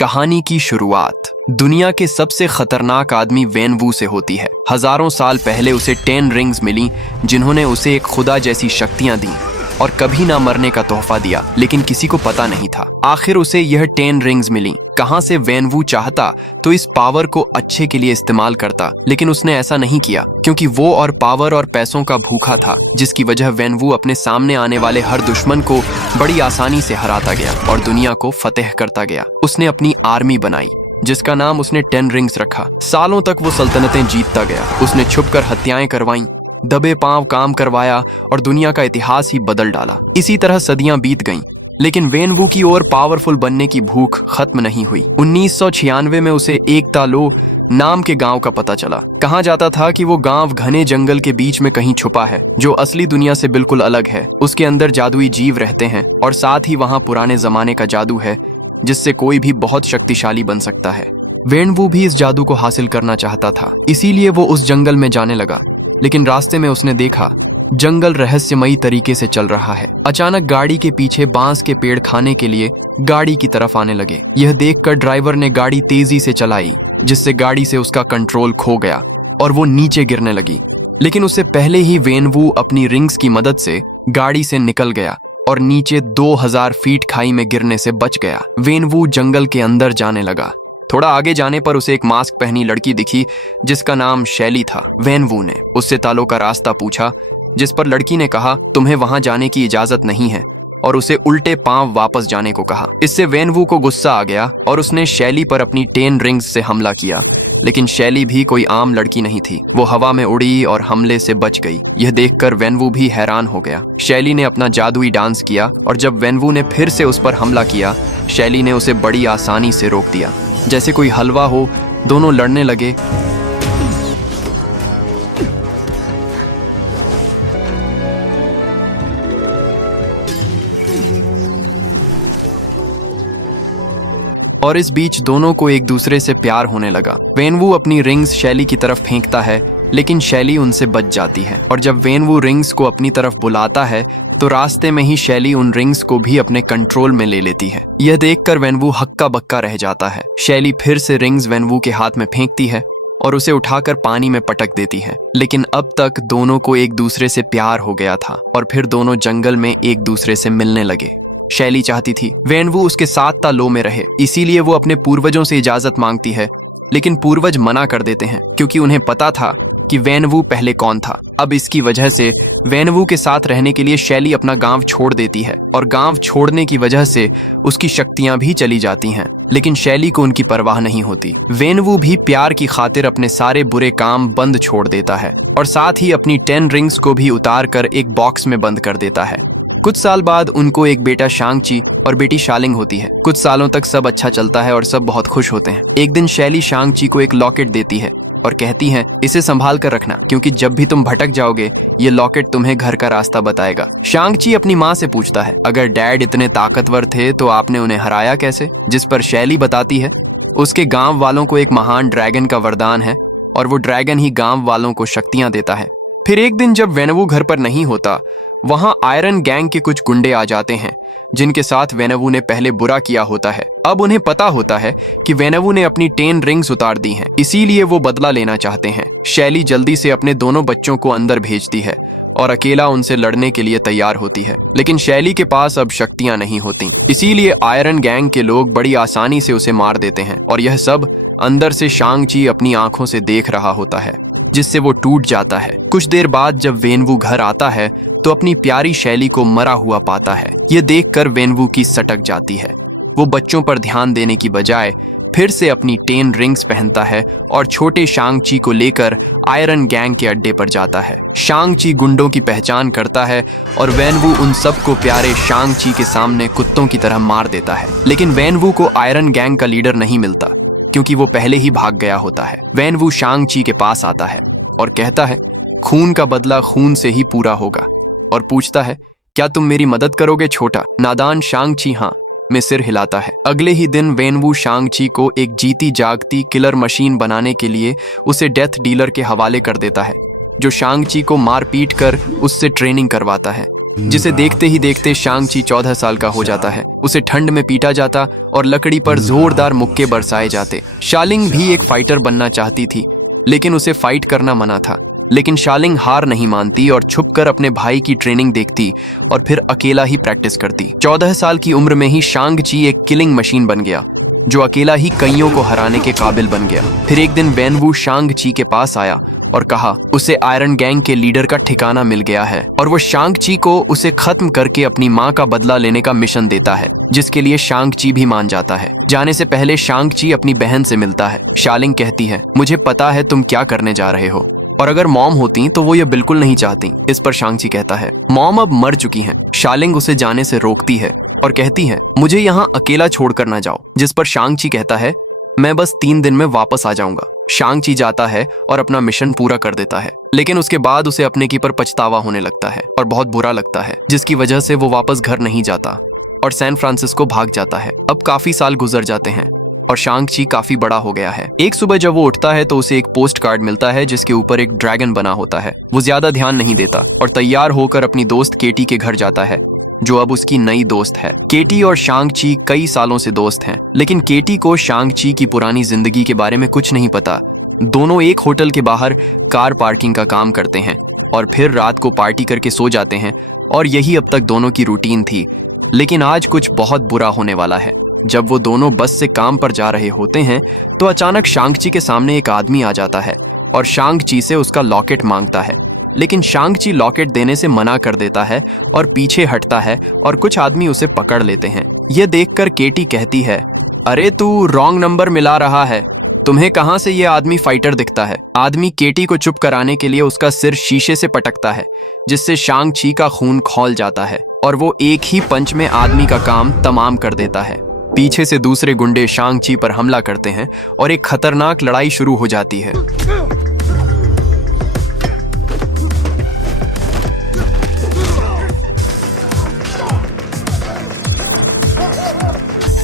कहानी की शुरुआत दुनिया के सबसे खतरनाक आदमी वेन वू से होती है। हजारों साल पहले उसे 10 रिंग्स मिली, जिन्होंने उसे एक खुदा जैसी शक्तियां दी और कभी ना मरने का तोहफा दिया, लेकिन किसी को पता नहीं था आखिर उसे यह 10 रिंग्स मिली कहां से। वेन वू चाहता तो इस पावर को अच्छे के लिए इस्तेमाल करता, लेकिन उसने ऐसा नहीं किया क्योंकि वो और पावर और पैसों का भूखा था, जिसकी वजह वेन वू अपने सामने आने वाले हर दुश्मन को बड़ी आसानी से हराता गया और दुनिया को फतेह करता गया। उसने अपनी आर्मी बनाई जिसका नाम उसने 10 रिंग्स रखा। सालों तक वो सल्तनतें जीतता गया। उसने छुपकर हत्याएं करवाईं, दबे पांव काम करवाया और दुनिया का इतिहास ही बदल डाला। इसी तरह सदियां बीत गईं, लेकिन वेन वू की और पावरफुल बनने की भूख खत्म नहीं हुई। 1996 में उसे एक तालो नाम के गांव का पता चला। कहा जाता था कि वो गांव घने जंगल के बीच में कहीं छुपा है, जो असली दुनिया से बिल्कुल अलग है। उसके अंदर जादुई जीव रहते हैं और साथ ही वहां पुराने जमाने का जादू है, जिससे कोई भी बहुत शक्तिशाली बन सकता है। वेन वू भी इस जादू को हासिल करना चाहता था, इसीलिए वो उस जंगल में जाने लगा। लेकिन रास्ते में उसने देखा जंगल रहस्यमयी तरीके से चल रहा है। अचानक गाड़ी के पीछे बांस के पेड़ खाने के लिए गाड़ी की तरफ आने लगे। यह देखकर ड्राइवर ने गाड़ी तेजी से चलाई, जिससे गाड़ी से उसका कंट्रोल खो गया और वो नीचे गिरने लगी। लेकिन उससे पहले ही वेन वू अपनी रिंग्स की मदद से गाड़ी से निकल गया और नीचे 2000 फीट खाई में गिरने से बच गया। वेन वू जंगल के अंदर जाने लगा। थोड़ा आगे जाने पर उसे एक मास्क पहनी लड़की दिखी जिसका नाम शैली था। वेन वू ने उससे तालों का रास्ता पूछा, जिस पर लड़की ने कहा तुम्हें वहां जाने की इजाजत नहीं है, और उसे उल्टे पांव वापस जाने को कहा। इससे वेन वू को गुस्सा आ गया और उसने शैली पर अपनी 10 रिंग्स से हमला किया। लेकिन शैली भी कोई आम लड़की नहीं थी। वो हवा में उड़ी और हमले से बच गई। यह देखकर वेन वू भी हैरान हो गया। शैली ने अपना जादुई डांस किया और जब वेन वू ने फिर से उस पर हमला किया, शैली ने उसे बड़ी आसानी से रोक दिया। जैसे कोई हलवा हो, दोनों लड़ने लगे। और इस बीच दोनों को एक दूसरे से प्यार होने लगा। वेन वू अपनी रिंग्स शैली की तरफ फेंकता है, लेकिन शैली उनसे बच जाती है। और जब वेन वू रिंग्स को अपनी तरफ बुलाता है तो रास्ते में ही शैली उन रिंग्स को भी अपने कंट्रोल में ले लेती है। यह देखकर वेन वू हक्का बक्का रह जाता है। शैली फिर से रिंग्स वेन वू के हाथ में फेंकती है और उसे उठाकर पानी में पटक देती है। लेकिन अब तक दोनों को एक दूसरे से प्यार हो गया था और फिर दोनों जंगल में एक दूसरे से मिलने लगे। शैली चाहती थी वेन वू उसके साथ तालो में रहे, इसीलिए वो अपने पूर्वजों से इजाजत मांगती है। लेकिन पूर्वज मना कर देते हैं क्योंकि उन्हें पता था कि वेन वू पहले कौन था। अब इसकी वजह से वेन वू के साथ रहने के लिए शैली अपना गांव छोड़ देती है और गांव छोड़ने की वजह से उसकी शक्तियां भी चली जाती हैं। लेकिन शैली को उनकी परवाह नहीं होती। वेन वू भी प्यार की खातिर अपने सारे बुरे काम बंद छोड़ देता है और साथ ही अपनी 10 रिंग्स को भी उतार कर एक बॉक्स में बंद कर देता है। कुछ साल बाद उनको एक बेटा शांगची और बेटी शालिंग होती है। कुछ सालों तक सब अच्छा चलता है और सब बहुत खुश होते हैं। एक दिन शैली शांगची को एक लॉकेट देती है और कहती है इसे संभाल कर रखना, क्योंकि जब भी तुम भटक जाओगे ये लॉकेट तुम्हें घर का रास्ता बताएगा। शांगची अपनी माँ से पूछता है अगर डैड इतने ताकतवर थे तो आपने उन्हें हराया कैसे, जिस पर शैली बताती है उसके गांव वालों को एक महान ड्रैगन का वरदान है और वो ड्रैगन ही गांव वालों को शक्तियां देता है। फिर एक दिन जब वेन वू घर पर नहीं होता, वहां आयरन गैंग के कुछ गुंडे आ जाते हैं जिनके साथ वेन वू ने पहले बुरा किया होता है। अब उन्हें पता होता है कि वेन वू ने अपनी 10 रिंग्स उतार दी हैं, इसीलिए वो बदला लेना चाहते हैं। शैली जल्दी से अपने दोनों बच्चों को अंदर भेजती है और अकेला उनसे लड़ने के लिए तैयार होती है। लेकिन शैली के पास अब शक्तियां नहीं होती, इसीलिए आयरन गैंग के लोग बड़ी आसानी से उसे मार देते हैं और यह सब अंदर से शांगची अपनी आंखों से देख रहा होता है, जिससे वो टूट जाता है। कुछ देर बाद जब वेन वू घर आता है तो अपनी प्यारी शैली को मरा हुआ पाता है। यह देखकर वेन वू की सटक जाती है। वो बच्चों पर ध्यान देने की बजाय फिर से अपनी 10 रिंग्स पहनता है और छोटे शांगची को लेकर आयरन गैंग के अड्डे पर जाता है। शांगची गुंडों की पहचान करता है और वेन वू उन सबको प्यारे शांगची के सामने कुत्तों की तरह मार देता है। लेकिन वेन वू को आयरन गैंग का लीडर नहीं मिलता क्योंकि वो पहले ही भाग गया होता है। वेन वू शांगची के पास आता है और कहता है खून का बदला खून से ही पूरा होगा, और पूछता है क्या तुम मेरी मदद करोगे छोटा। नादान शांगची हाँ में सिर हिलाता है। अगले ही दिन वेन वू शांगची को एक जीती जागती किलर मशीन बनाने के लिए उसे डेथ डीलर के हवाले कर देता है, जो शांगची को मार पीट कर उससे ट्रेनिंग करवाता है। जिसे देखते ही देखते शांग ची 14 साल का हो जाता है। उसे ठंड में पीटा जाता और लकड़ी पर जोरदार मुक्के बरसाए जाते। शालिंग भी एक फाइटर बनना चाहती थी, लेकिन उसे फाइट करना मना था। लेकिन शालिंग हार नहीं मानती और छुपकर अपने भाई की ट्रेनिंग देखती और फिर अकेला ही प्रैक्टिस करती। 14 साल की उम्र में ही शांग ची एक किलिंग मशीन बन गया, जो अकेला ही कईयों को हराने के काबिल बन गया। फिर एक दिन वैनवू शांग ची के पास आया और कहा उसे आयरन गैंग के लीडर का ठिकाना मिल गया है और वो शांग ची को उसे खत्म करके अपनी माँ का बदला लेने का मिशन देता है, जिसके लिए शांग ची भी मान जाता है। जाने से पहले शांग ची अपनी बहन से मिलता है। शालिंग कहती है, मुझे पता है तुम क्या करने जा रहे हो, और अगर मॉम होती तो वो ये बिल्कुल नहीं चाहती। इस पर शांग ची कहता है, मॉम अब मर चुकी हैं। शालिंग उसे जाने से रोकती है और कहती है, मुझे यहाँ अकेला छोड़कर ना जाओ। जिस पर शांग ची कहता है, मैं बस 3 दिन में वापस आ जाऊंगा। शांग ची जाता है और अपना मिशन पूरा कर देता है, लेकिन उसके बाद उसे अपने की पर पछतावा होने लगता है और बहुत बुरा लगता है, जिसकी वजह से वो वापस घर नहीं जाता और सैन फ्रांसिस्को भाग जाता है। अब काफी साल गुजर जाते हैं और शांग ची काफी बड़ा हो गया है। एक सुबह जब वो उठता है तो उसे एक पोस्ट कार्ड मिलता है जिसके ऊपर एक ड्रैगन बना होता है। वो ज्यादा ध्यान नहीं देता और तैयार होकर अपनी दोस्त केटी के घर जाता है, जो अब उसकी नई दोस्त है। केटी और शांग ची कई सालों से दोस्त हैं, लेकिन केटी को शांग ची की पुरानी जिंदगी के बारे में कुछ नहीं पता। दोनों एक होटल के बाहर कार पार्किंग का काम करते हैं और फिर रात को पार्टी करके सो जाते हैं, और यही अब तक दोनों की रूटीन थी। लेकिन आज कुछ बहुत बुरा होने वाला है। जब वो दोनों बस से काम पर जा रहे होते हैं तो अचानक शांग ची के सामने एक आदमी आ जाता है और शांग ची से उसका लॉकेट मांगता है। लेकिन शांग ची लॉकेट देने से मना कर देता है और पीछे हटता है और कुछ आदमी उसे पकड़ लेते हैं। यह देखकर केटी कहती है, अरे तू रॉन्ग नंबर मिला रहा है, तुम्हें कहाँ से ये आदमी फाइटर दिखता है। आदमी केटी को चुप कराने के लिए उसका सिर शीशे से पटकता है, जिससे शांग ची का खून खौल जाता है और वो एक ही पंच में आदमी का काम तमाम कर देता है। पीछे से दूसरे गुंडे शांग ची पर हमला करते हैं और एक खतरनाक लड़ाई शुरू हो जाती है।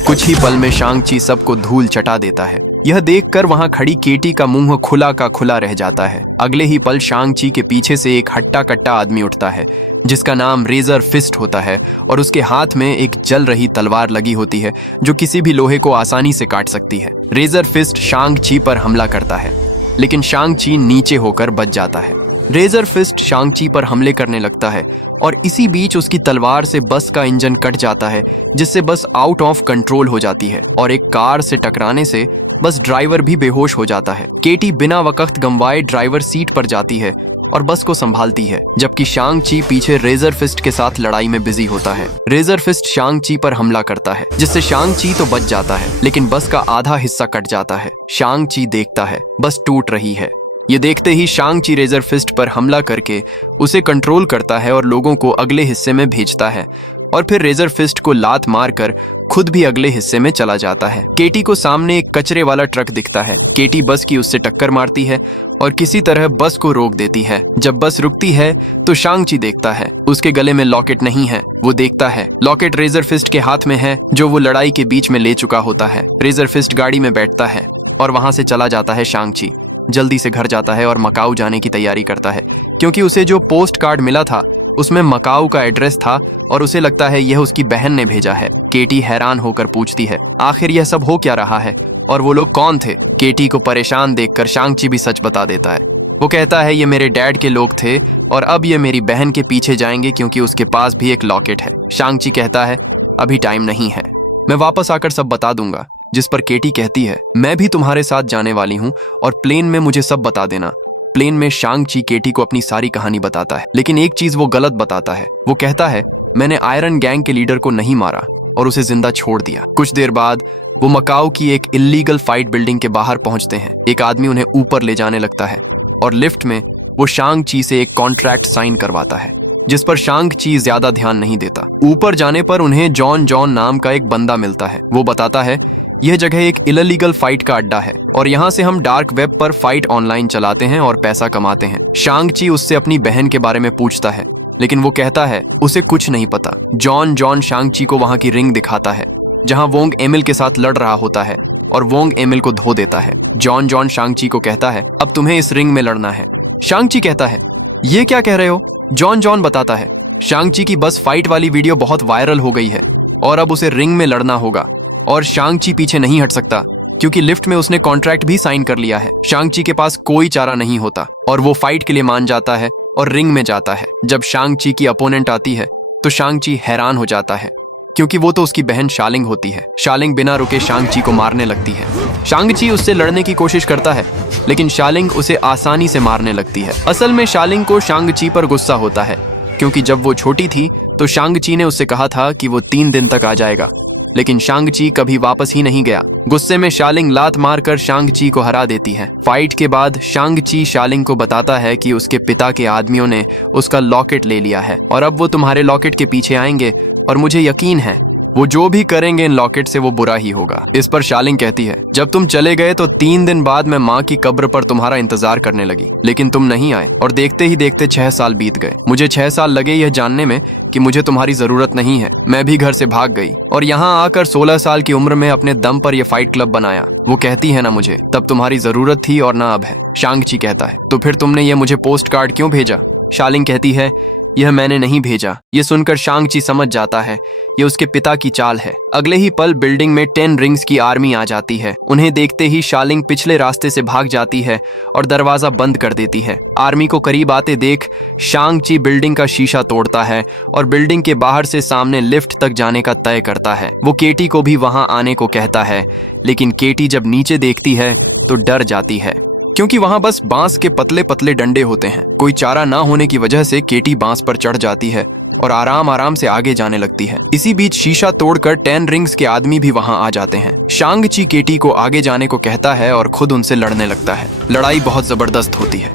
कुछ ही पल में शांग ची सबको धूल चटा देता है। यह देखकर वहां खड़ी केटी का मुंह खुला का खुला रह जाता है। अगले ही पल शांग ची के पीछे से एक हट्टा कट्टा आदमी उठता है, जिसका नाम रेजर फिस्ट होता है, और उसके हाथ में एक जल रही तलवार लगी होती है जो किसी भी लोहे को आसानी से काट सकती है। रेजर फिस्ट शांग ची पर हमला करता है, लेकिन शांग ची नीचे होकर बच जाता है। रेजर फिस्ट शांग ची पर हमले करने लगता है और इसी बीच उसकी तलवार से बस का इंजन कट जाता है, जिससे बस आउट ऑफ कंट्रोल हो जाती है और एक कार से टकराने से बस ड्राइवर भी बेहोश हो जाता है। केटी बिना वक्त गंवाए ड्राइवर सीट पर जाती है और बस को संभालती है, जबकि शांग ची पीछे रेजर फिस्ट के साथ लड़ाई में बिजी होता है। रेजर फिस्ट शांग ची पर हमला करता है, जिससे शांग ची तो बच जाता है, लेकिन बस का आधा हिस्सा कट जाता है। शांग ची देखता है बस टूट रही है। ये देखते ही शांग ची रेजर फिस्ट पर हमला करके उसे कंट्रोल करता है और लोगों को अगले हिस्से में भेजता है, और फिर रेजर फिस्ट को लात मारकर खुद भी अगले हिस्से में चला जाता है। केटी को सामने एक कचरे वाला ट्रक दिखता है। केटी बस की उससे टक्कर मारती है और किसी तरह बस को रोक देती है। जब बस रुकती है तो शांग ची देखता है उसके गले में लॉकेट नहीं है। वो देखता है लॉकेट रेजर फिस्ट के हाथ में है, जो वो लड़ाई के बीच में ले चुका होता है। रेजर फिस्ट गाड़ी में बैठता है और वहां से चला जाता है। शांग ची जल्दी से घर जाता है और मकाऊ जाने की तैयारी करता है, क्योंकि उसे जो पोस्ट कार्ड मिला था उसमें मकाऊ का एड्रेस था और उसे लगता है यह उसकी बहन ने भेजा है। केटी हैरान होकर पूछती है, आखिर यह सब हो क्या रहा है और वो लोग कौन थे। केटी को परेशान देखकर शांग ची भी सच बता देता है। वो कहता है ये मेरे डैड के लोग थे और अब ये मेरी बहन के पीछे जाएंगे क्योंकि उसके पास भी एक लॉकेट है। शांग ची कहता है अभी टाइम नहीं है, मैं वापस आकर सब बता दूंगा। जिस पर केटी कहती है मैं भी तुम्हारे साथ जाने वाली हूँ और प्लेन में मुझे सब बता देना। प्लेन में शांग ची केटी को अपनी सारी कहानी बताता है, लेकिन एक चीज वो गलत बताता है। वो कहता है मैंने आयरन गैंग के लीडर को नहीं मारा और उसे जिंदा छोड़ दिया। कुछ देर बाद वो मकाऊ की एक इल्लीगल फाइट बिल्डिंग के बाहर पहुंचते हैं। एक आदमी उन्हें ऊपर ले जाने लगता है और लिफ्ट में वो शांग ची से एक कॉन्ट्रैक्ट साइन करवाता है, जिस पर शांग ची ज्यादा ध्यान नहीं देता। ऊपर जाने पर उन्हें जॉन नाम का एक बंदा मिलता है। वो बताता है यह जगह एक इलीगल फाइट का अड्डा है और यहाँ से हम डार्क वेब पर फाइट ऑनलाइन चलाते हैं और पैसा कमाते हैं। शांग ची उससे अपनी बहन के बारे में पूछता है, लेकिन वो कहता है उसे कुछ नहीं पता। जॉन शांग ची को वहां की रिंग दिखाता है जहां वोंग एमिल के साथ लड़ रहा होता है और वोंग एमिल को धो देता है। जॉन शांग ची को कहता है अब तुम्हें इस रिंग में लड़ना है। शांग ची कहता है ये क्या कह रहे हो। जॉन बताता है शांग ची की बस फाइट वाली वीडियो बहुत वायरल हो गई है और अब उसे रिंग में लड़ना होगा और शांग ची पीछे नहीं हट सकता क्योंकि लिफ्ट में उसने कॉन्ट्रैक्ट भी साइन कर लिया है। शांग ची के पास कोई चारा नहीं होता और वो फाइट के लिए मान जाता है और रिंग में जाता है। जब शांग ची की अपोनेंट आती है तो शांग ची हैरान हो जाता है क्योंकि वो तो उसकी बहन शालिंग होती है। शालिंग बिना रुके शांग ची को मारने लगती है। शांग ची उससे लड़ने की कोशिश करता है लेकिन शालिंग उसे आसानी से मारने लगती है। असल में शालिंग को शांग ची पर गुस्सा होता है क्योंकि जब वो छोटी थी तो शांग ची ने उससे कहा था कि वो 3 दिन तक आ जाएगा, लेकिन शांग ची कभी वापस ही नहीं गया। गुस्से में शालिंग लात मारकर शांग ची को हरा देती है। फाइट के बाद शांग ची शालिंग को बताता है कि उसके पिता के आदमियों ने उसका लॉकेट ले लिया है और अब वो तुम्हारे लॉकेट के पीछे आएंगे और मुझे यकीन है वो जो भी करेंगे इन लॉकेट से वो बुरा ही होगा। इस पर शालिंग कहती है, जब तुम चले गए तो 3 दिन बाद मैं माँ की कब्र पर तुम्हारा इंतजार करने लगी, लेकिन तुम नहीं आए और देखते ही देखते 6 साल बीत गए। मुझे 6 साल लगे यह जानने में कि मुझे तुम्हारी जरूरत नहीं है। मैं भी घर से भाग गई और यहाँ आकर 16 साल की उम्र में अपने दम पर यह फाइट क्लब बनाया। वो कहती है ना मुझे तब तुम्हारी जरूरत थी और ना अब है। शांग ची कहता है, तो फिर तुमने ये मुझे पोस्ट कार्ड क्यों भेजा? शालिंग कहती है, यह मैंने नहीं भेजा। ये सुनकर शांग ची समझ जाता है ये उसके पिता की चाल है। अगले ही पल बिल्डिंग में 10 रिंग्स की आर्मी आ जाती है। उन्हें देखते ही शालिंग पिछले रास्ते से भाग जाती है और दरवाजा बंद कर देती है। आर्मी को करीब आते देख शांग ची बिल्डिंग का शीशा तोड़ता है और बिल्डिंग के बाहर से सामने लिफ्ट तक जाने का तय करता है। वो केटी को भी वहां आने को कहता है, लेकिन केटी जब नीचे देखती है तो डर जाती है क्योंकि वहां बस बांस के पतले पतले डंडे होते हैं। कोई चारा ना होने की वजह से केटी बांस पर चढ़ जाती है और आराम आराम से आगे जाने लगती है। इसी बीच शीशा तोड़कर 10 रिंग्स के आदमी भी वहां आ जाते हैं। शांग ची केटी को आगे जाने को कहता है और खुद उनसे लड़ने लगता है। लड़ाई बहुत जबरदस्त होती है।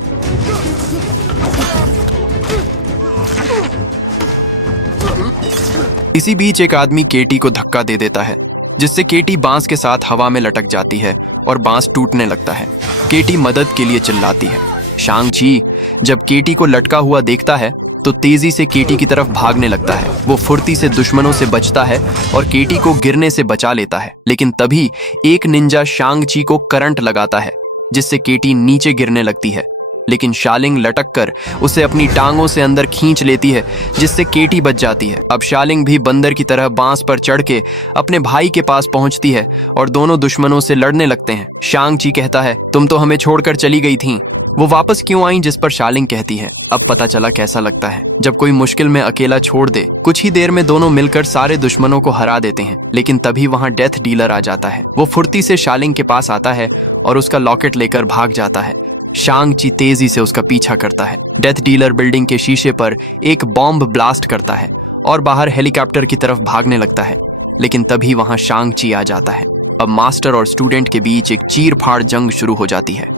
इसी बीच एक आदमी केटी को धक्का दे देता है जिससे केटी बांस के साथ हवा में लटक जाती है और बांस टूटने लगता है। केटी मदद के लिए चिल्लाती है। शांग ची जब केटी को लटका हुआ देखता है तो तेजी से केटी की तरफ भागने लगता है। वो फुर्ती से दुश्मनों से बचता है और केटी को गिरने से बचा लेता है, लेकिन तभी एक निंजा शांग ची को करंट लगाता है जिससे केटी नीचे गिरने लगती है, लेकिन शालिंग लटक कर उसे अपनी टांगों से अंदर खींच लेती है जिससे केटी बच जाती है। अब शालिंग भी बंदर की तरह बांस पर चढ़ के अपने भाई के पास पहुंचती है और दोनों दुश्मनों से लड़ने लगते हैं। शांग ची कहता है, तुम तो हमें छोड़कर चली गई थीं, वो वापस क्यों आई? जिस पर शालिंग कहती है, अब पता चला कैसा लगता है जब कोई मुश्किल में अकेला छोड़ दे। कुछ ही देर में दोनों मिलकर सारे दुश्मनों को हरा देते हैं, लेकिन तभी वहां डेथ डीलर आ जाता है। वो फुर्ती से शालिंग के पास आता है और उसका लॉकेट लेकर भाग जाता है। शांग ची तेजी से उसका पीछा करता है। डेथ डीलर बिल्डिंग के शीशे पर एक बॉम्ब ब्लास्ट करता है और बाहर हेलीकॉप्टर की तरफ भागने लगता है, लेकिन तभी वहां शांग ची आ जाता है। अब मास्टर और स्टूडेंट के बीच एक चीर फाड़ जंग शुरू हो जाती है।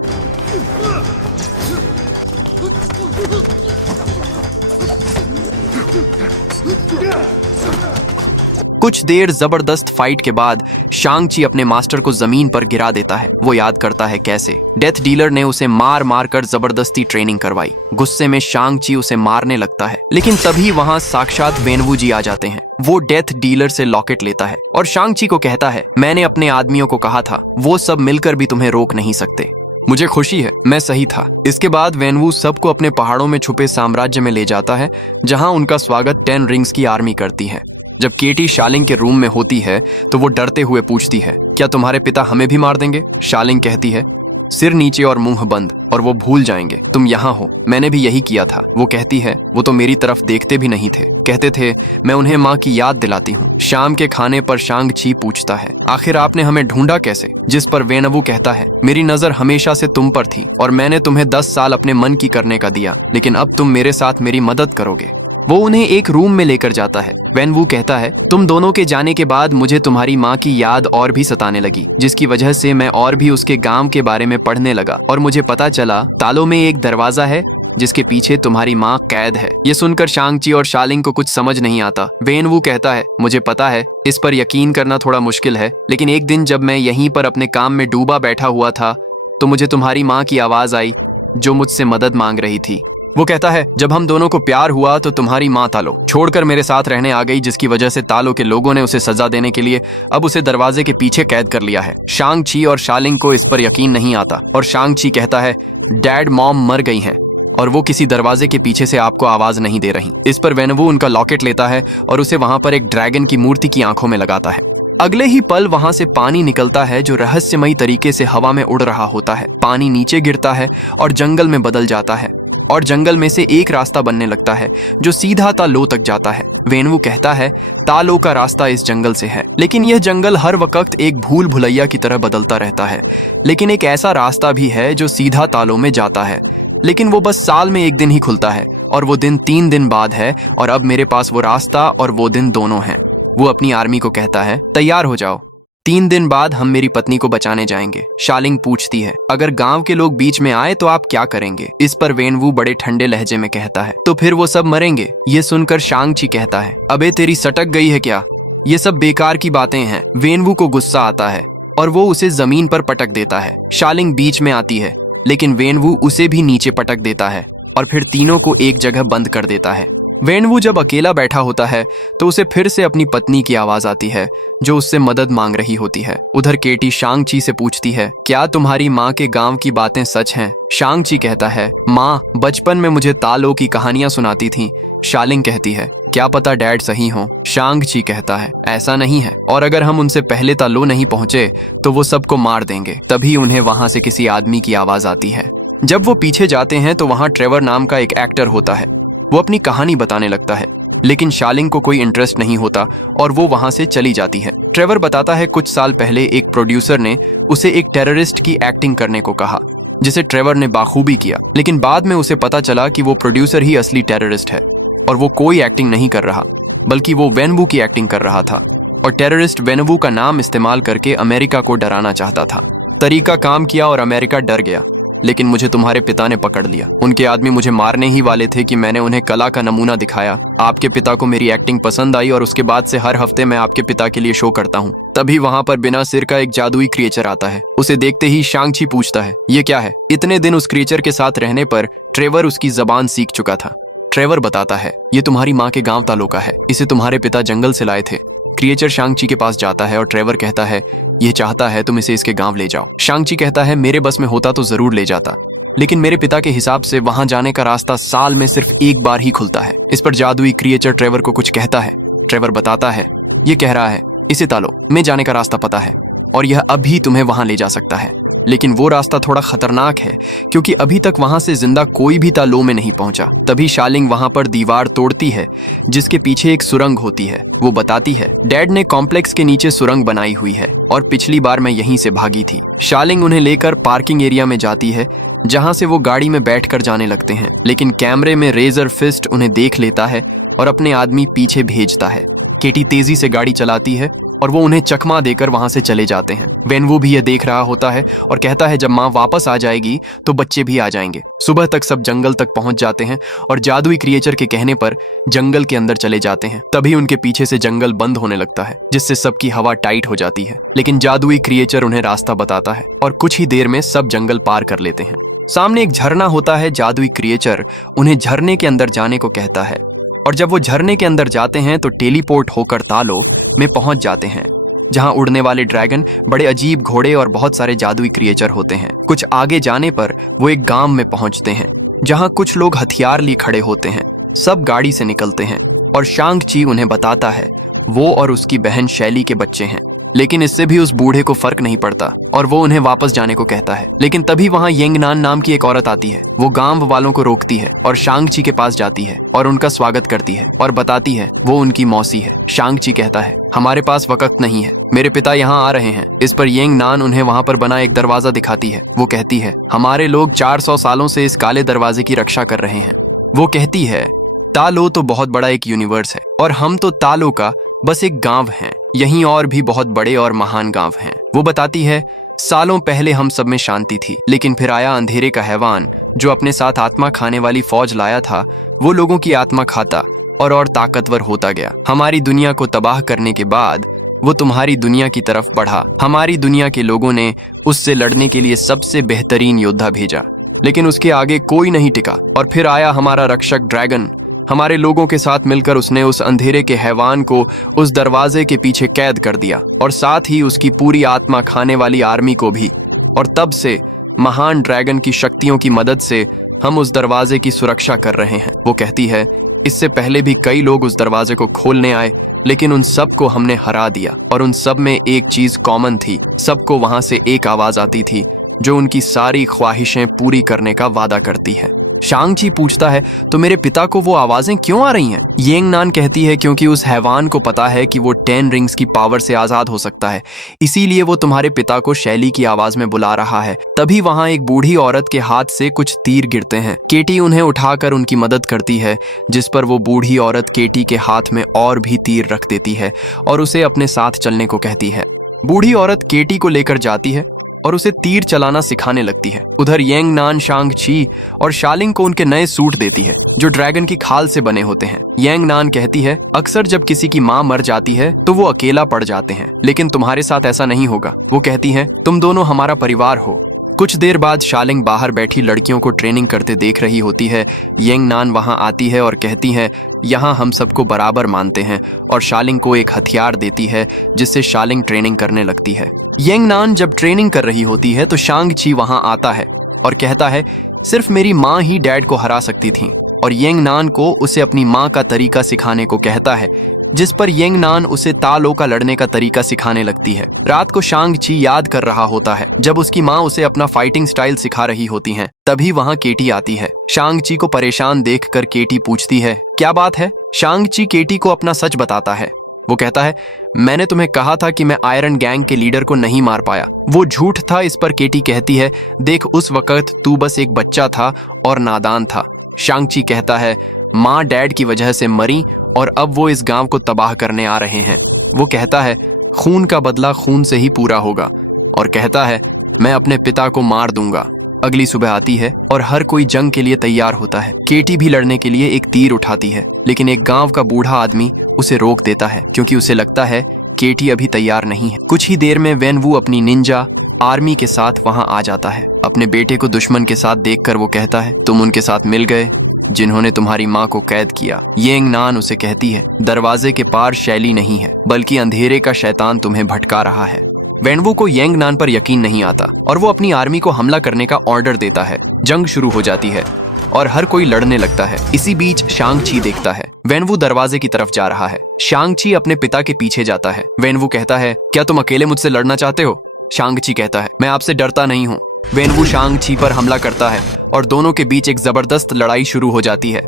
कुछ देर जबरदस्त फाइट के बाद शांग ची अपने मास्टर को जमीन पर गिरा देता है। वो याद करता है कैसे डेथ डीलर ने उसे मार मार कर जबरदस्ती ट्रेनिंग करवाई। गुस्से में शांग ची उसे मारने लगता है, लेकिन तभी वहां साक्षात वेनवू जी आ जाते हैं। वो डेथ डीलर से लॉकेट लेता है और शांग ची को कहता है, मैंने अपने आदमियों को कहा था, वो सब मिलकर भी तुम्हें रोक नहीं सकते। मुझे खुशी है मैं सही था। इसके बाद वेनवू सबको अपने पहाड़ों में छुपे साम्राज्य में ले जाता है जहां उनका स्वागत 10 रिंग्स की आर्मी करती है। जब केटी शालिंग के रूम में होती है तो वो डरते हुए पूछती है, क्या तुम्हारे पिता हमें भी मार देंगे? शालिंग कहती है, सिर नीचे और मुंह बंद, और वो भूल जाएंगे तुम यहाँ हो, मैंने भी यही किया था। वो कहती है, वो तो मेरी तरफ देखते भी नहीं थे, कहते थे मैं उन्हें माँ की याद दिलाती हूँ। शाम के खाने पर शांग ची पूछता है, आखिर आपने हमें ढूंढा कैसे? जिस पर वेनवू कहता है, मेरी नजर हमेशा से तुम पर थी और मैंने तुम्हें 10 साल अपने मन की करने का दिया, लेकिन अब तुम मेरे साथ मेरी मदद करोगे। वो उन्हें एक रूम में लेकर जाता है। वेनवू कहता है, तुम दोनों के जाने के बाद मुझे तुम्हारी माँ की याद और भी सताने लगी, जिसकी वजह से मैं और भी उसके गांव के बारे में पढ़ने लगा और मुझे पता चला तालों में एक दरवाजा है जिसके पीछे तुम्हारी माँ कैद है। ये सुनकर शांग ची और शालिंग को कुछ समझ नहीं आता। वेनवू कहता है, मुझे पता है इस पर यकीन करना थोड़ा मुश्किल है, लेकिन एक दिन जब मैं यहीं पर अपने काम में डूबा बैठा हुआ था तो मुझे तुम्हारी माँ की आवाज आई जो मुझसे मदद मांग रही थी। वो कहता है, जब हम दोनों को प्यार हुआ तो तुम्हारी माँ तालो छोड़कर मेरे साथ रहने आ गई, जिसकी वजह से तालो के लोगों ने उसे सजा देने के लिए अब उसे दरवाजे के पीछे कैद कर लिया है। शांग ची और शालिंग को इस पर यकीन नहीं आता और शांग ची कहता है, डैड मॉम मर गई हैं और वो किसी दरवाजे के पीछे से आपको आवाज नहीं दे रही। इस पर वेनवू उनका लॉकेट लेता है और उसे वहां पर एक ड्रैगन की मूर्ति की आंखों में लगाता है। अगले ही पल वहां से पानी निकलता है जो रहस्यमयी तरीके से हवा में उड़ रहा होता है। पानी नीचे गिरता है और जंगल में बदल जाता है और जंगल में से एक रास्ता बनने लगता है जो सीधा तालो तक जाता है। वेनवू कहता है तालो का रास्ता इस जंगल से है, लेकिन यह जंगल हर वक्त एक भूल भुलैया की तरह बदलता रहता है। लेकिन एक ऐसा रास्ता भी है जो सीधा तालो में जाता है, लेकिन वो बस साल में एक दिन ही खुलता है और वो दिन 3 दिन बाद है। और अब मेरे पास वो रास्ता और वो दिन दोनों हैं। वो अपनी आर्मी को कहता है तैयार हो जाओ, 3 दिन बाद हम मेरी पत्नी को बचाने जाएंगे। शालिंग पूछती है अगर गांव के लोग बीच में आए तो आप क्या करेंगे? इस पर वेनवू बड़े ठंडे लहजे में कहता है तो फिर वो सब मरेंगे। ये सुनकर शांग-ची कहता है अबे तेरी सटक गई है क्या? ये सब बेकार की बातें हैं। वेनवू को गुस्सा आता है और वो उसे जमीन पर पटक देता है। शालिंग बीच में आती है लेकिन वेनवू उसे भी नीचे पटक देता है और फिर तीनों को एक जगह बंद कर देता है। वेनवू जब अकेला बैठा होता है तो उसे फिर से अपनी पत्नी की आवाज आती है जो उससे मदद मांग रही होती है। उधर केटी शांग-ची से पूछती है क्या तुम्हारी माँ के गांव की बातें सच हैं? शांग-ची कहता है माँ बचपन में मुझे तालो की कहानियां सुनाती थीं। शालिंग कहती है क्या पता डैड सही हो। शांग-ची कहता है ऐसा नहीं है, और अगर हम उनसे पहले तालो नहीं पहुंचे तो वो सबको मार देंगे। तभी उन्हें वहां से किसी आदमी की आवाज आती है। जब वो पीछे जाते हैं तो वहां ट्रेवर नाम का एक एक्टर होता है। वो अपनी कहानी बताने लगता है, लेकिन शालिंग को कोई इंटरेस्ट नहीं होता और वो वहां से चली जाती है। ट्रेवर बताता है कुछ साल पहले एक प्रोड्यूसर ने उसे एक टेररिस्ट की एक्टिंग करने को कहा, जिसे ट्रेवर ने बाखूबी किया। लेकिन बाद में उसे पता चला कि वो प्रोड्यूसर ही असली टेररिस्ट है और वो कोई एक्टिंग नहीं कर रहा, बल्कि वो वेनवू की एक्टिंग कर रहा था। और टेररिस्ट वेनवू का नाम इस्तेमाल करके अमेरिका को डराना चाहता था। तरीका काम किया और अमेरिका डर गया, लेकिन मुझे तुम्हारे पिता ने पकड़ लिया। उनके आदमी मुझे मारने ही वाले थे कि मैंने उन्हें कला का नमूना दिखाया। आपके पिता को मेरी एक्टिंग पसंद आई और उसके बाद से हर हफ्ते मैं आपके पिता के लिए शो करता हूँ। तभी वहां पर बिना सिर का एक जादुई क्रिएचर आता है। उसे देखते ही शांग-ची पूछता है ये क्या है? इतने दिन उस क्रिएचर के साथ रहने पर ट्रेवर उसकी जबान सीख चुका था। ट्रेवर बताता है ये तुम्हारी माँ के गांव तालो का है, इसे तुम्हारे पिता जंगल से लाए थे। क्रिएचर शांग-ची के पास जाता है और ट्रेवर कहता है ये चाहता है तुम इसे इसके गांव ले जाओ। शांग-ची कहता है मेरे बस में होता तो जरूर ले जाता, लेकिन मेरे पिता के हिसाब से वहां जाने का रास्ता साल में सिर्फ एक बार ही खुलता है। इस पर जादुई क्रिएचर ट्रेवर को कुछ कहता है। ट्रेवर बताता है ये कह रहा है इसे तालो में जाने का रास्ता पता है और यह अभी तुम्हें वहां ले जा सकता है, लेकिन वो रास्ता थोड़ा खतरनाक है क्योंकि अभी तक वहां से जिंदा कोई भी तालो में नहीं पहुंचा। तभी शालिंग वहां पर दीवार तोड़ती है जिसके पीछे एक सुरंग होती है। वो बताती है डैड ने कॉम्प्लेक्स के नीचे सुरंग बनाई हुई है और पिछली बार मैं यहीं से भागी थी। शालिंग उन्हें लेकर पार्किंग एरिया में जाती है जहां से वो गाड़ी में बैठकर जाने लगते हैं, लेकिन कैमरे में रेजर फिस्ट उन्हें देख लेता है और अपने आदमी पीछे भेजता है। केटी तेजी से गाड़ी चलाती है और वो उन्हें चकमा देकर वहां से चले जाते हैं। वेनवू भी यह देख रहा होता है और कहता है जब माँ वापस आ जाएगी तो बच्चे भी आ जाएंगे। सुबह तक सब जंगल तक पहुंच जाते हैं और जादुई क्रिएचर के कहने पर जंगल के अंदर चले जाते हैं। तभी उनके पीछे से जंगल बंद होने लगता है जिससे सबकी हवा टाइट हो जाती है, लेकिन जादुई क्रिएचर उन्हें रास्ता बताता है और कुछ ही देर में सब जंगल पार कर लेते हैं। सामने एक झरना होता है। जादुई क्रिएचर उन्हें झरने के अंदर जाने को कहता है और जब वो झरने के अंदर जाते हैं तो टेलीपोर्ट होकर तालो में पहुंच जाते हैं जहां उड़ने वाले ड्रैगन, बड़े अजीब घोड़े और बहुत सारे जादुई क्रिएचर होते हैं। कुछ आगे जाने पर वो एक गांव में पहुंचते हैं जहां कुछ लोग हथियार लिए खड़े होते हैं। सब गाड़ी से निकलते हैं और शांग-ची उन्हें बताता है वो और उसकी बहन शैली के बच्चे हैं, लेकिन इससे भी उस बूढ़े को फर्क नहीं पड़ता और वो उन्हें वापस जाने को कहता है। लेकिन तभी वहां येंगनान नाम की एक औरत आती है। वो गांव वालों को रोकती है और शांग-ची के पास जाती है और उनका स्वागत करती है और बताती है वो उनकी मौसी है। शांग-ची कहता है हमारे पास वक्त नहीं है, मेरे पिता यहाँ आ रहे हैं। इस पर येंगनान उन्हें वहां पर बना एक दरवाजा दिखाती है। वो कहती है हमारे लोग 400 सालों से इस काले दरवाजे की रक्षा कर रहे हैं। वो कहती है तालो तो बहुत बड़ा एक यूनिवर्स है और हम तो तालो का बस एक गांव हैं। यहीं और भी बहुत बड़े और महान गांव हैं। वो बताती है सालों पहले हम सब में शांति थी, लेकिन फिर आया अंधेरे का हैवान जो अपने साथ आत्मा खाने वाली फौज लाया था। वो लोगों की आत्मा खाता और ताकतवर होता गया। हमारी दुनिया को तबाह करने के बाद वो तुम्हारी दुनिया की तरफ बढ़ा। हमारी दुनिया के लोगों ने उससे लड़ने के लिए सबसे बेहतरीन योद्धा भेजा, लेकिन उसके आगे कोई नहीं टिका। और फिर आया हमारा रक्षक ड्रैगन। हमारे लोगों के साथ मिलकर उसने उस अंधेरे के हैवान को उस दरवाजे के पीछे कैद कर दिया और साथ ही उसकी पूरी आत्मा खाने वाली आर्मी को भी। और तब से महान ड्रैगन की शक्तियों की मदद से हम उस दरवाजे की सुरक्षा कर रहे हैं। वो कहती है, इससे पहले भी कई लोग उस दरवाजे को खोलने आए, लेकिन उन सब को हमने हरा दिया। और उन सब में एक चीज कॉमन थी, सबको वहां से एक आवाज आती थी जो उनकी सारी ख्वाहिशें पूरी करने का वादा करती है। शांग ची पूछता है, तो मेरे पिता को वो आवाजें क्यों आ रही हैं? येंग नान कहती है, क्योंकि उस हैवान को पता है कि वो 10 रिंग्स की पावर से आजाद हो सकता है, इसीलिए वो तुम्हारे पिता को शैली की आवाज में बुला रहा है। तभी वहां एक बूढ़ी औरत के हाथ से कुछ तीर गिरते हैं। केटी उन्हें उठाकर उनकी मदद करती है, जिस पर वो बूढ़ी औरत केटी के हाथ में और भी तीर रख देती है और उसे अपने साथ चलने को कहती है। बूढ़ी औरत केटी को लेकर जाती है और उसे तीर चलाना सिखाने लगती है। उधर येंग नान शांग ची और शालिंग को उनके नए सूट देती है जो ड्रैगन की खाल से बने होते हैं। येंग नान कहती है, अक्सर जब किसी की माँ मर जाती है तो वो अकेला पड़ जाते हैं, लेकिन तुम्हारे साथ ऐसा नहीं होगा। वो कहती है, तुम दोनों हमारा परिवार हो। कुछ देर बाद शालिंग बाहर बैठी लड़कियों को ट्रेनिंग करते देख रही होती है। येंग नान वहां आती है और कहती है, यहाँ हम सबको बराबर मानते हैं, और शालिंग को एक हथियार देती है जिससे शालिंग ट्रेनिंग करने लगती है। येंग नान जब ट्रेनिंग कर रही होती है तो शांग ची वहां आता है और कहता है, सिर्फ मेरी माँ ही डैड को हरा सकती थी। और येंग नान को उसे अपनी माँ का तरीका सिखाने को कहता है, जिस पर येंग नान उसे तालो का लड़ने का तरीका सिखाने लगती है। रात को शांग ची याद कर रहा होता है जब उसकी माँ उसे अपना फाइटिंग स्टाइल सिखा रही होती हैं। तभी वहां केटी आती है। शांग ची को परेशान देखकर केटी पूछती है, क्या बात है? शांग ची केटी को अपना सच बताता है। वो कहता है, मैंने तुम्हें कहा था कि मैं आयरन गैंग के लीडर को नहीं मार पाया। वो झूठ था। इस पर केटी कहती है, देख, उस वक्त तू बस एक बच्चा था और नादान था। शांग ची कहता है, माँ डैड की वजह से मरी और अब वो इस गांव को तबाह करने आ रहे हैं। वो कहता है, खून का बदला खून से ही पूरा होगा, और कहता है, मैं अपने पिता को मार दूंगा। अगली सुबह आती है और हर कोई जंग के लिए तैयार होता है। केटी भी लड़ने के लिए एक तीर उठाती है, लेकिन एक गांव का बूढ़ा आदमी उसे रोक देता है क्योंकि उसे लगता है केटी अभी तैयार नहीं है। कुछ ही देर में वेनवू अपनी निंजा आर्मी के साथ वहां आ जाता है। अपने बेटे को दुश्मन के साथ देखकर वो कहता है, तुम उनके साथ मिल गए जिन्होंने तुम्हारी माँ को कैद किया। येंग नान उसे कहती है, दरवाजे के पार शैली नहीं है, बल्कि अंधेरे का शैतान तुम्हें भटका रहा है। वेनवू को येंग नान पर यकीन नहीं आता और वो अपनी आर्मी को हमला करने का ऑर्डर देता है। जंग शुरू हो जाती है और हर कोई लड़ने लगता है। इसी बीच शांग ची देखता है वेनवू दरवाजे की तरफ जा रहा है। शांग ची अपने पिता के पीछे जाता है। वेनवू कहता है, क्या तुम अकेले मुझसे लड़ना चाहते हो? शांग ची कहता है, मैं आपसे डरता नहीं हूँ। वेनवू शांग ची पर हमला करता है और दोनों के बीच एक जबरदस्त लड़ाई शुरू हो जाती है।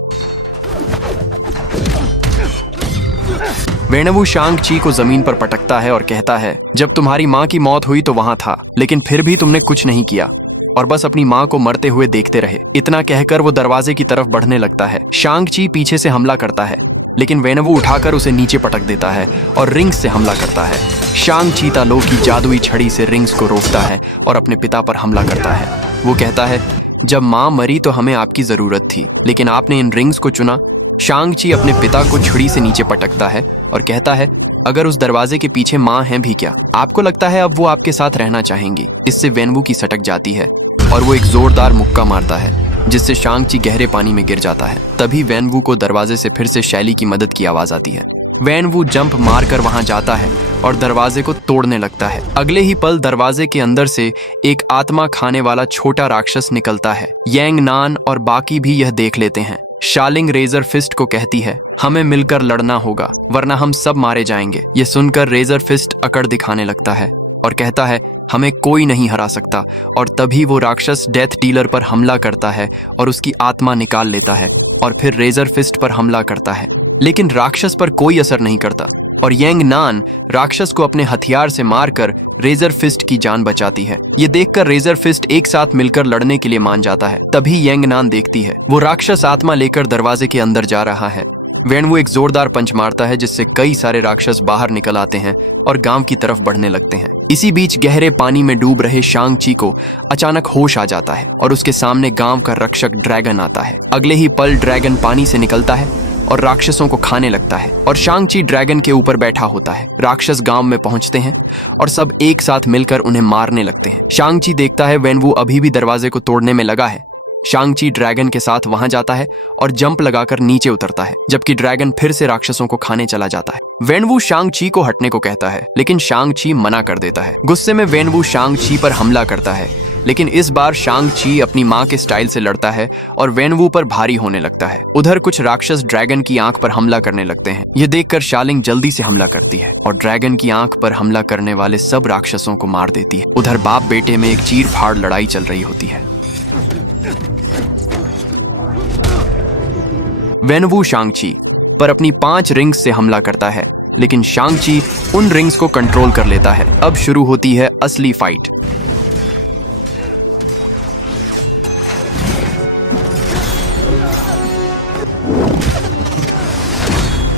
वेनवू शांग ची को जमीन पर पटकता है और कहता है, जब तुम्हारी माँ की मौत हुई तो वहां था, लेकिन फिर भी तुमने कुछ नहीं किया और बस अपनी माँ को मरते हुए देखते रहे। इतना कहकर वो दरवाजे की तरफ बढ़ने लगता है। शांग ची पीछे से हमला करता है, लेकिन वेनवू उठाकर उसे नीचे पटक देता है और रिंग्स से हमला करता है। शांग ची तालो की जादुई छड़ी से रिंग्स को रोकता है और अपने पिता पर हमला करता है। वो कहता है, जब माँ मरी तो हमें आपकी जरूरत थी, लेकिन आपने इन रिंग्स को चुना। शांग ची अपने पिता को छड़ी से नीचे पटकता है और कहता है, अगर उस दरवाजे के पीछे माँ है भी क्या? आपको लगता है अब वो आपके साथ रहना चाहेंगी? इससे वेनवू की सटक जाती है और वो एक जोरदार मुक्का मारता है, जिससे शांग ची गहरे पानी में गिर जाता है। तभी वेनवू को दरवाजे से फिर से शैली की मदद की आवाज आती है। वेनवू जंप मारकर वहां जाता है और दरवाजे को तोड़ने लगता है। अगले ही पल दरवाजे के अंदर से एक आत्मा खाने वाला छोटा राक्षस निकलता है। येंग नान और बाकी भी यह देख लेते हैं। शालिंग रेजर फिस्ट को कहती है, हमें मिलकर लड़ना होगा वरना हम सब मारे जाएंगे। ये सुनकर रेजर फिस्ट अकड़ दिखाने लगता है और कहता है, हमें कोई नहीं हरा सकता। और तभी वो राक्षस डेथ डीलर पर हमला करता है और उसकी आत्मा निकाल लेता है और फिर रेजर फिस्ट पर हमला करता है, लेकिन राक्षस पर कोई असर नहीं करता और येंग नान राक्षस को अपने हथियार से मारकर रेजर फिस्ट की जान बचाती है। ये देखकर रेजर फिस्ट एक साथ मिलकर लड़ने के लिए मान जाता है। तभी येंग नान देखती है वो राक्षस आत्मा लेकर दरवाजे के अंदर जा रहा है। वेनवू एक जोरदार पंच मारता है जिससे कई सारे राक्षस बाहर निकल आते हैं और गांव की तरफ बढ़ने लगते हैं। इसी बीच गहरे पानी में डूब रहे शांग ची को अचानक होश आ जाता है और उसके सामने गांव का रक्षक ड्रैगन आता है। अगले ही पल ड्रैगन पानी से निकलता है और राक्षसों को खाने लगता है और शांग ची ड्रैगन के ऊपर बैठा होता है। राक्षस गांव में पहुंचते हैं और सब एक साथ मिलकर उन्हें मारने लगते हैं। शांग ची देखता है वेनवू अभी भी दरवाजे को तोड़ने में लगा है। शांग ची ड्रैगन के साथ वहां जाता है और जंप लगाकर नीचे उतरता है, जबकि ड्रैगन फिर से राक्षसों को खाने चला जाता है। वेनवू शांग ची को हटने को कहता है, लेकिन शांग ची मना कर देता है। गुस्से में वेनवू शांग ची पर हमला करता है, लेकिन इस बार शांग ची अपनी माँ के स्टाइल से लड़ता है और वेनवू पर भारी होने लगता है। उधर कुछ राक्षस ड्रैगन की आंख पर हमला करने लगते हैं। ये देखकर शालिंग जल्दी से हमला करती है और ड्रैगन की आंख पर हमला करने वाले सब राक्षसों को मार देती है। उधर बाप बेटे में एक चीर फाड़ लड़ाई चल रही होती है। वेनवू शांग ची पर अपनी 5 रिंग्स से हमला करता है, लेकिन शांग ची उन रिंग्स को कंट्रोल कर लेता है। अब शुरू होती है असली फाइट।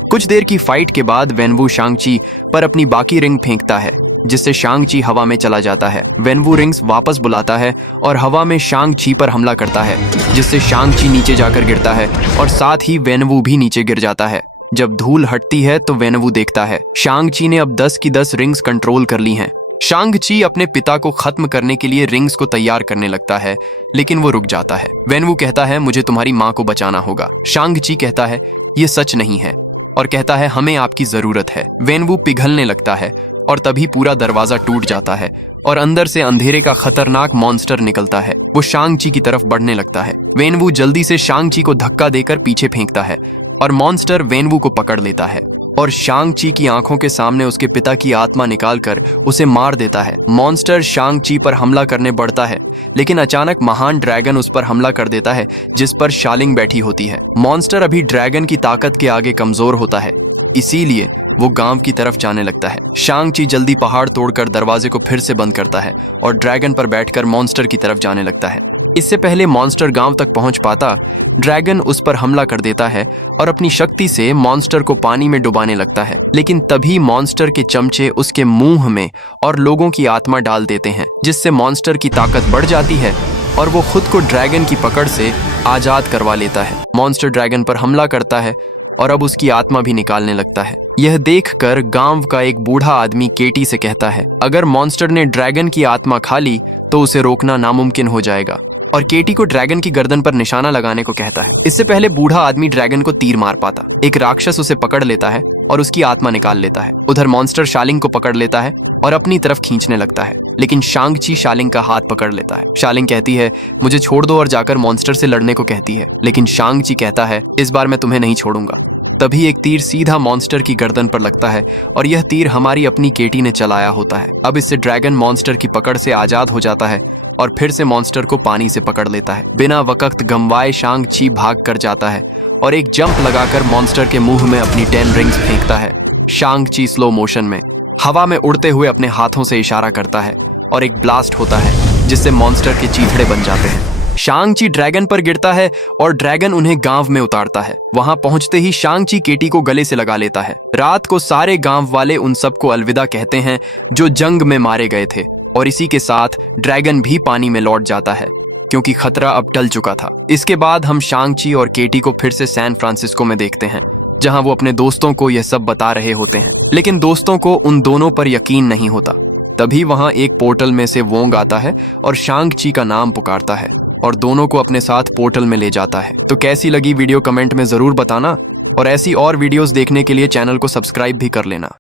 कुछ देर की फाइट के बाद वेनवू शांग ची पर अपनी बाकी रिंग फेंकता है, जिससे शांग ची हवा में चला जाता है। वेनवू रिंग्स वापस बुलाता है और हवा में शांग ची पर हमला करता है, जिससे शांग ची नीचे जाकर गिरता है और साथ ही वेनवू भी नीचे गिर जाता है। जब धूल हटती है तो वेनवू देखता है शांग ची ने अब 10 की 10 रिंग्स कंट्रोल कर ली हैं। शांग ची अपने पिता को खत्म करने के लिए रिंग्स को तैयार करने लगता है, लेकिन वो रुक जाता है। वेनवू कहता है मुझे तुम्हारी माँ को बचाना होगा। शांग ची कहता है ये सच नहीं है और कहता है हमें आपकी जरूरत है। वेनवू पिघलने लगता है और तभी पूरा दरवाजा टूट जाता है और अंदर से अंधेरे का खतरनाक मॉन्स्टर निकलता है। वो शांग ची की तरफ बढ़ने लगता है। वेनवू जल्दी से शांग ची को धक्का देकर पीछे फेंकता है और मॉन्स्टर वेनवू को पकड़ लेता है और शांग ची की आंखों के सामने उसके पिता की आत्मा निकालकर उसे मार देता है। मॉन्स्टर शांग ची पर हमला करने बढ़ता है, लेकिन अचानक महान ड्रैगन उस पर हमला कर देता है, जिस पर शालिंग बैठी होती है। मॉन्स्टर अभी ड्रैगन की ताकत के आगे कमजोर होता है, इसीलिए वो गांव की तरफ जाने लगता है। शांग ची जल्दी पहाड़ तोड़कर दरवाजे को फिर से बंद करता है और ड्रैगन पर बैठकर मॉन्स्टर की तरफ जाने लगता है। इससे पहले मॉन्स्टर गांव तक पहुंच पाता, ड्रैगन उस पर हमला कर देता है और अपनी शक्ति से मॉन्स्टर को पानी में डुबाने लगता है। लेकिन तभी मॉन्स्टर के चमचे उसके मुंह में और लोगों की आत्मा डाल देते हैं, जिससे मॉन्स्टर की ताकत बढ़ जाती है और वो खुद को ड्रैगन की पकड़ से आजाद करवा लेता है। मॉन्स्टर ड्रैगन पर हमला करता है और अब उसकी आत्मा भी निकालने लगता है। यह देखकर गांव का एक बूढ़ा आदमी केटी से कहता है अगर मॉन्स्टर ने ड्रैगन की आत्मा खा ली तो उसे रोकना नामुमकिन हो जाएगा, और केटी को ड्रैगन की गर्दन पर निशाना लगाने को कहता है। इससे पहले बूढ़ा आदमी ड्रैगन को तीर मार पाता, एक राक्षस उसे पकड़ लेता है और उसकी आत्मा निकाल लेता है। उधर मॉन्स्टर शालिंग को पकड़ लेता है और अपनी तरफ खींचने लगता है, लेकिन शांग ची शालिंग का हाथ पकड़ लेता है। शालिंग कहती है मुझे छोड़ दो और जाकर मॉन्स्टर से लड़ने को कहती है, लेकिन शांग ची कहता है इस बार मैं तुम्हें नहीं छोड़ूंगा। तभी एक तीर सीधा मॉन्स्टर की गर्दन पर लगता है और यह तीर हमारी अपनी केटी ने चलाया होता है। अब इससे ड्रैगन मॉन्स्टर की पकड़ से आजाद हो जाता है और फिर से मॉन्स्टर को पानी से पकड़ लेता है। बिना वक्त गंवाए शांग ची भाग कर जाता है और एक जंप लगाकर मॉन्स्टर के मुंह में अपनी 10 रिंग्स फेंकता है। शांग ची स्लो मोशन में हवा में उड़ते हुए अपने हाथों से इशारा करता है और एक ब्लास्ट होता है, जिससे मॉन्स्टर के चीथड़े बन जाते हैं। शांग ची ड्रैगन पर गिरता है और ड्रैगन उन्हें गांव में उतारता है। वहां पहुंचते ही शांग ची केटी को गले से लगा लेता है। रात को सारे गांव वाले उन सबको अलविदा कहते हैं जो जंग में मारे गए थे, और इसी के साथ ड्रैगन भी पानी में लौट जाता है क्योंकि खतरा अब टल चुका था। इसके बाद हम शांग ची और केटी को फिर से सैन फ्रांसिस्को में देखते हैं, जहां वो अपने दोस्तों को यह सब बता रहे होते हैं, लेकिन दोस्तों को उन दोनों पर यकीन नहीं होता। तभी वहां एक पोर्टल में से वोंग आता है और शांग ची का नाम पुकारता है और दोनों को अपने साथ पोर्टल में ले जाता है। तो कैसी लगी वीडियो कमेंट में जरूर बताना, और ऐसी और वीडियोस देखने के लिए चैनल को सब्सक्राइब भी कर लेना।